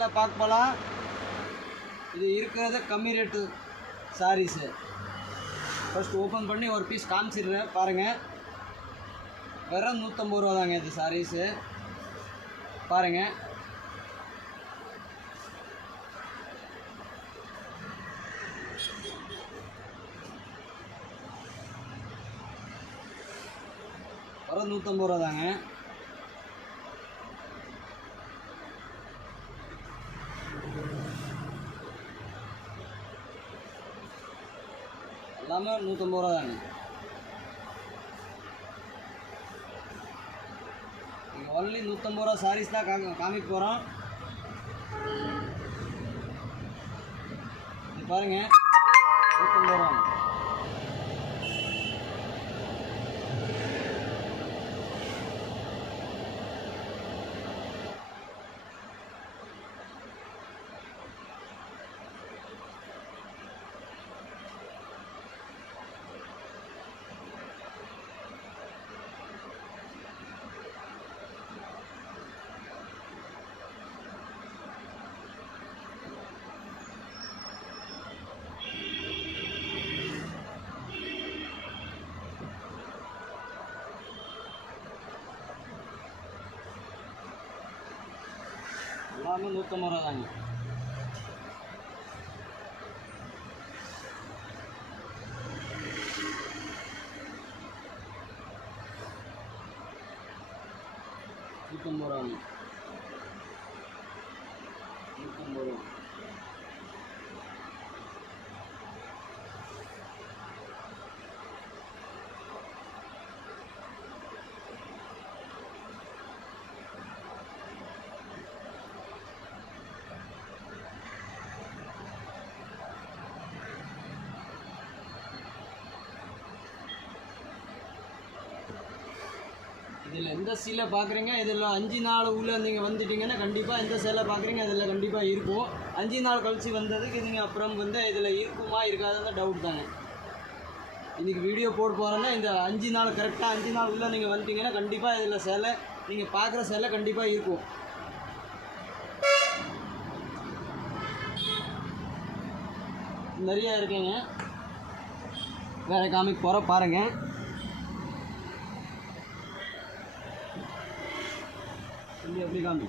பார்க்க போகலாம். இது இருக்கிறது கம்மி ரேட்டு சாரீஸு. ஃபஸ்ட்டு ஓப்பன் பண்ணி ஒரு பீஸ் காமிச்சிடுறேன் பாருங்கள். வெறும் 150 ரூபா தாங்க இது சாரீஸு. பாருங்கள், வெறும் 150 ரூபா தாங்க. எல்லாமே 150 ரூபா தாங்க. ஒன்லி 150 ரூபா சாரீஸ் தான் காமிக்க போகிறோம். இது பாருங்கள், 150 ரூபா. எல்லாமே 150 ரூபா தாங்க. $150 இதில் எந்த சீலை பார்க்குறீங்க, இதில் 5 நாள் உள்ளே நீங்கள் வந்துட்டிங்கன்னா கண்டிப்பாக எந்த சேலை பார்க்குறீங்க இதில் கண்டிப்பாக இருக்கும். 5 நாள் கழிச்சு வந்ததுக்கு நீங்கள் அப்புறம் வந்து இதில் இருக்குமா இருக்காதுன்னு டவுட் தாங்க. இன்றைக்கி வீடியோ போட போகிறோன்னா இந்த 5 நாள் கரெக்டாக 5 நாள் உள்ளே நீங்கள் வந்துட்டிங்கன்னா கண்டிப்பாக இதில் சேலை நீங்கள் பார்க்குற சேலை கண்டிப்பாக இருக்கும். நிறையா இருக்குங்க, வேறு காமிக்க போகிறோம் பாருங்கள். எப்படி காமி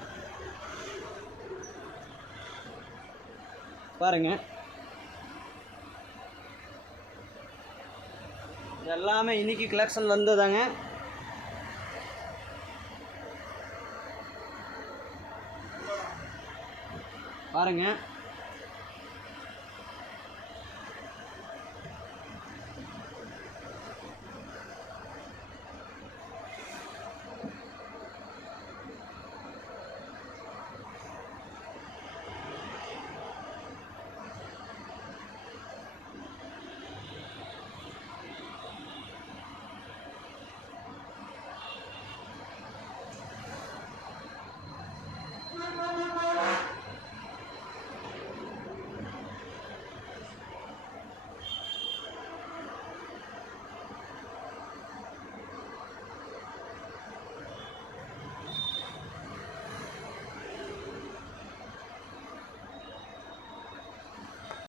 பாருங்க, எல்லாமே இன்னைக்கு கலெக்ஷன் வந்ததாங்க. பாருங்க,